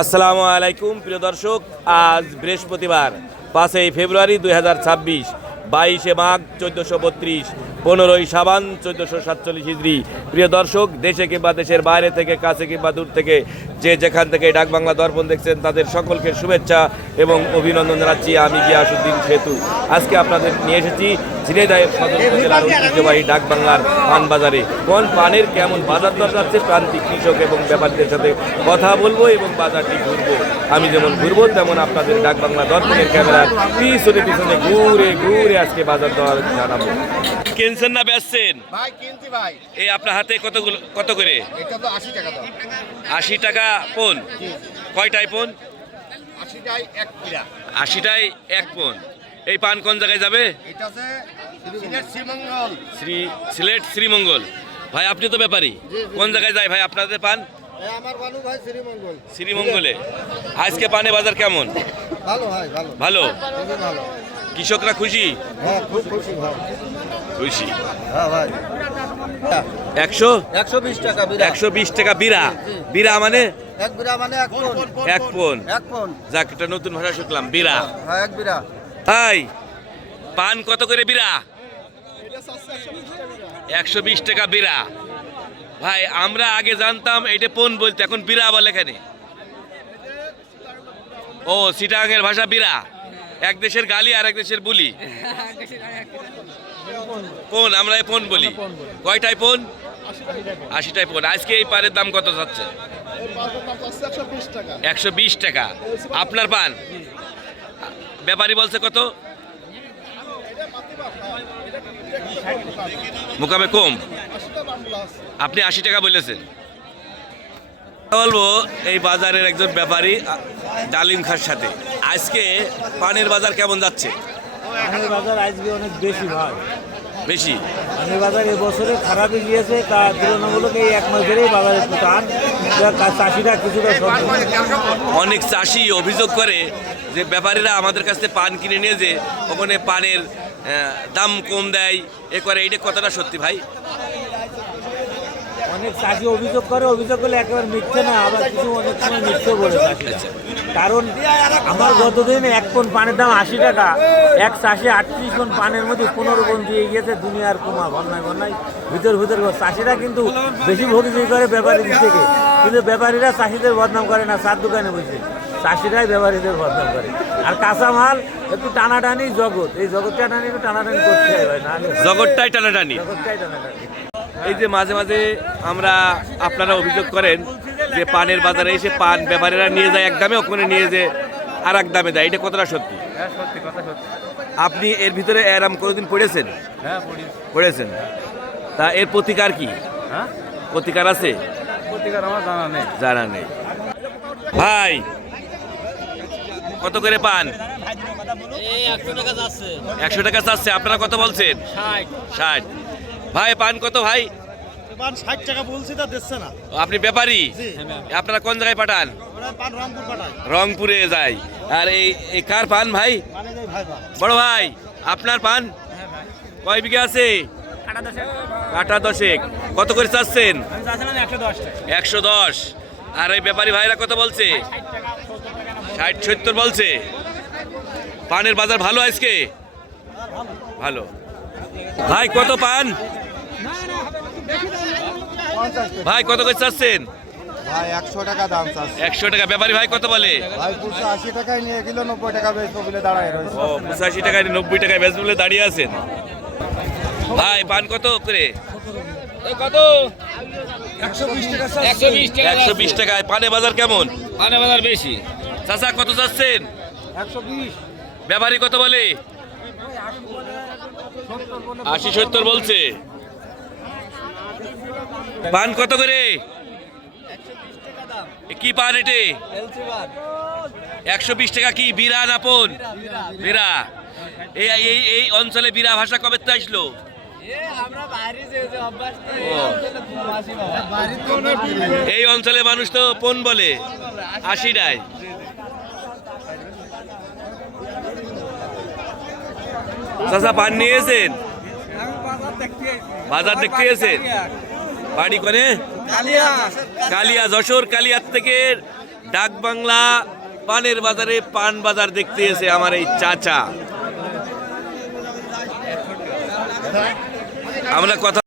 আসসালামু আলাইকুম প্রিয় দর্শক, আজ বৃহস্পতিবার 5 ফেব্রুয়ারি 2026, 22 মাঘ 1432, 15 শাবান 1447 হিজরি। প্রিয় দর্শক, দেশে কিংবা দেশের বাইরে থেকে, কাছে কিংবা দূর থেকে, যে যেখান থেকে ডাক বাংলা দর্পণ দেখছেন, তাদের সকলকে শুভেচ্ছা এবং অভিনন্দন জানাচ্ছি। আমি গিয়াসউদ্দিন সেতু। আজকে আপনাদের নিয়ে এসেছি ঝিনাইদহ সদর উপজেলার ঐতিহ্যবাহী ডাক বাংলার পান বাজারে। কোন পানের কেমন বাজার দর যাচ্ছে, প্রান্তিক কৃষক এবং ব্যাপারীদের সাথে কথা বলবো এবং বাজারটি ঘুরবো। আমি যেমন ঘুরবো তেমন আপনাদের ডাক বাংলা দর্পণের ক্যামেরার পিছনে পিছনে ঘুরে ঘুরে আজকে বাজার দর জানাবো। কিনছেন না বেচছেন? ভাই কিনছি ভাই। এই আপনার হাতে কত করে? এটা তো 80 টাকা দাম। 80 টাকা পোন। কয়টাই পোন? 80টাই এক পুরা। 80টাই এক পোন। এই পান কোন জায়গায় যাবে? এটা আছে সিলেট শ্রীমঙ্গল। সিলেট শ্রীমঙ্গল। ভাই আপনি তো ব্যাপারী, কোন জায়গায় যায় ভাই আপনাদের পান? আমার বানু ভাই শ্রীমঙ্গল। শ্রীমঙ্গলে। আজকে পানে বাজার কেমন? ভালো ভাই, ভালো ভালো। খুবই ভালো। কৃষকরা খুশি? হ্যাঁ, খুব খুশি ভাই। খুশি। হ্যাঁ ভাই। 120 টাকা বিরা। 120 টাকা বিরা। বিরা মানে? এক বিরা মানে এক পোন। এক পোন। এক পোন। যাক, এটা নতুন ভাষা শিখলাম, বিরা। হ্যাঁ, এক বিরা। ভাই পান কত করে বিরা? 120 টাকা বিরা। ভাই আমরা আগে জানতাম এটা পোন বলতে, এখন বিরা বলে এখানে। ও, চিটাগাংয়ের ভাষা বিরা। এক দেশের গালি আর এক দেশের বুলি। পোন, আমরা পোন বলি। কয়টাই পোন? 80টাই পোন। আজকে এই পানের দাম কত যাচ্ছে? 120 টাকা। আপনার পান ব্যাপারী বলছে কত? মোকামে কম। আপনি 80 টাকা বলেছেন। বলবো এই বাজারের একজন ব্যাপারী ডালিম খার সাথে। আজকে পানের বাজার কেমন যাচ্ছে? পানের বাজার আজকে অনেক বেশি ভাই। বেশি? পানের বাজার এবছরে খারাপই গিয়েছে, তার তুলনামূলক এই এক মাস ধরেই বাজারে একটু টান। চাষিরা কিছুটা অনেক চাষি অভিযোগ করে যে ব্যাপারীরা আমাদের কাছ থেকে পান কিনে নিয়ে যে ওখানে পানের দাম কম দেয়, এ করে। এইটা কতটা সত্যি ভাই? অনেক চাষি অভিযোগ করে, অভিযোগ করলে একেবারে মিথ্যে না, আবার কিছু অনেক সময় মিথ্যে বলে চাষিরা। কারণ আমার গতদিন এক পোন পানের দাম 80 টাকা। এক চাষি 38 পোন পানের মধ্যে 15 পোন দিয়ে গিয়েছে। দুনিয়ার কুমা বন্যায় ভিতর চাষিরা কিন্তু বেশি ভোগী করে ব্যাপারীদের থেকে, কিন্তু ব্যাপারীরা চাষিদের বদনাম করে না। চার দোকানে বসে চাষিরাই ব্যাপারীদের বদনাম করে। আর কাঁচা মাল একটু টানাটানি জগৎ, এই জগৎটা একটু টানাটানি করতে হয় না, জগৎটাই টানাটানি। এই যে মাঝে মাঝে আমরা, আপনারা অভিযোগ করেন যে পানের বাজারে এসে পান ব্যাপারীরা নিয়ে যায় এক দামে, ওখানে নিয়ে যে আর এক দামে দেয়, এটা কতটা সত্যি? আপনি এর ভিতরে এরাম কোনোদিন পড়েছেন? পড়েছেন। তা এর প্রতিকার কি? প্রতিকার আছে? জানা নেই। ভাই কত করে পান? 100 টাকা চাচ্ছে। আপনারা কত বলছেন? 60। ভাই পান কত ভাই? 60 টাকা বলছি, তা দিচ্ছে না। আপনি ব্যাপারী? আপনারা কোন জায়গায় পাঠান? রংপুরে যায়। আর এই কার পান ভাই? বড় ভাই আপনার পান কয় বিঘা আছে? কাঠা 10। কত করে চাচ্ছেন? 110। আর এই ব্যাপারী ভাইরা কত বলছে? 60-70 বলছে। পানের বাজার ভালো আজকে? ভালো। ভাই কত পান? ভাই কত করে চাচ্ছেন? ভাই 100 টাকা দাম চাচ্ছে। 100 টাকা। ব্যাপারী ভাই কত বলে? ভাই 80 টাকায় নিয়ে গেল, 90 টাকা বেচবো বলে দাঁড়ায় রয়েছে। ও, 85 টাকায় 90 টাকায় বেচবো বলে দাঁড়িয়ে আছেন। ভাই পান কত করে? কত? 120 টাকায়। পানের বাজার কেমন? পানের বাজার বেশি। চাচা কত চাচ্ছেন? 120। ব্যাপারী কত বলে? 80-70 বলছে। পান কত করে? কি পান এটে? 120 টাকা। কি বিরা না পোন? বিরা। এই অঞ্চলে বিরা ভাষা কবে তো আসলো? এই অঞ্চলে মানুষ তো পোন বলে। 80টায়। চাচা পান নিয়েছেন? বাজার দেখতে এসেছেন? বাড়ি করে? কালিয়া। যশোর কালিয়ার থেকে ডাকবাংলা পানের বাজারে পান বাজার দেখতে এসে আমার এই চাচা। আমরা কথা